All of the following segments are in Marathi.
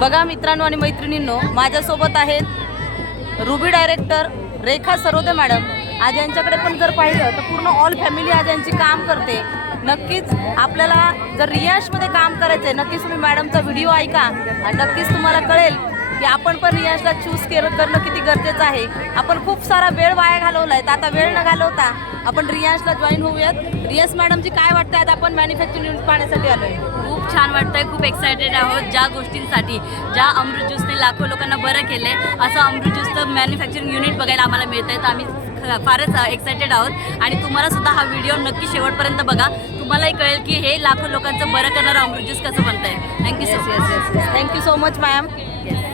बघा मित्रांनो आणि मैत्रिणींनो माझ्यासोबत आहेत Ruby director Rekha Sarode madam आज यांच्याकडे पण जर पाहिलं तर पूर्ण ऑल फॅमिली आज यांची काम करते. नक्कीच आपल्याला जर रियाशमध्ये काम करायचं आहे नक्कीच तुम्ही मॅडमचा व्हिडिओ ऐका. आणि नक्कीच तुम्हाला कळेल की आपण पण रियाजला चूज केलं करणं किती गरजेचं आहे. आपण खूप सारा वेळ वाया घालवला आहे तर आता वेळ न घालवता आपण रियाजला जॉईन होऊयात. रियाज मॅडमची काय वाटतं आता आपण मॅन्युफॅक्चरिंग युनिट पाहण्यासाठी आलो आहे खूप छान वाटतंय खूप एक्सायटेड आहोत ज्या गोष्टींसाठी ज्या अमृत ज्यूसने लाखो लोकांना बरं केलं आहे असं अमृत ज्यूसचं मॅन्युफॅक्चरिंग युनिट बघायला आम्हाला मिळतं आहे तर आम्ही फारच एक्सायटेड आहोत. आणि तुम्हाला सुद्धा हा व्हिडिओ नक्की शेवटपर्यंत बघा. तुम्हालाही कळेल की हे लाखो लोकांचं बरं करणारं अमृत ज्यूस कसं बनतं आहे thank you so much thank you so much ma'am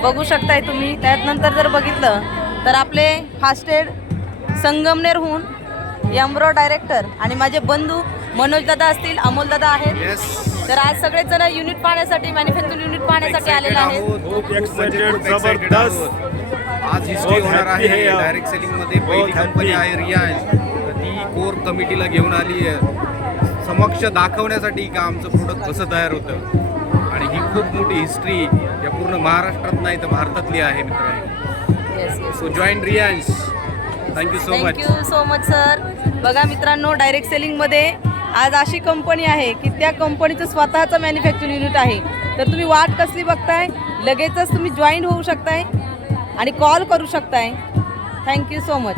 बघू शकताय तुम्ही. त्यानंतर जर बघितलं तर आपले फास्टेड संगमनेरहून यमरो डायरेक्टर आणि माझे बंधू मनोज दादा असतील अमोल दादा आहेत. येस तर आज सगळेच जण युनिट पाहण्यासाठी मॅन्युफॅक्चरिंग युनिट पाहण्यासाठी आलेले आहेत. खूप excited, जबरदस्त. आज हिस्ट्री होणार है आहे. यार. डायरेक्ट सेलिंगमध्ये पहिली कंपनी. आहे रियाज ती कोर कमिटीला घेऊन आली आहे. समक्ष दाखवण्यासाठी का आमचं प्रोडक्ट कसं तयार होतं? आणि ही खूप मोठी हिस्ट्री या पूर्ण महाराष्ट्रात नाही तर भारतातली आहे मित्रांनो. So join Riyansh thank you so much thank you so much sir बघा मित्रांनो डायरेक्ट सेलिंगमध्ये आज अशी कंपनी आहे की त्या कंपनीचं स्वतःचं मॅन्युफॅक्चरिंग युनिट आहे. तर तुम्ही वाट कसली बघताय? लगेचच तुम्ही जॉईन होऊ शकताय. आणि कॉल करू शकताय. Thank you so much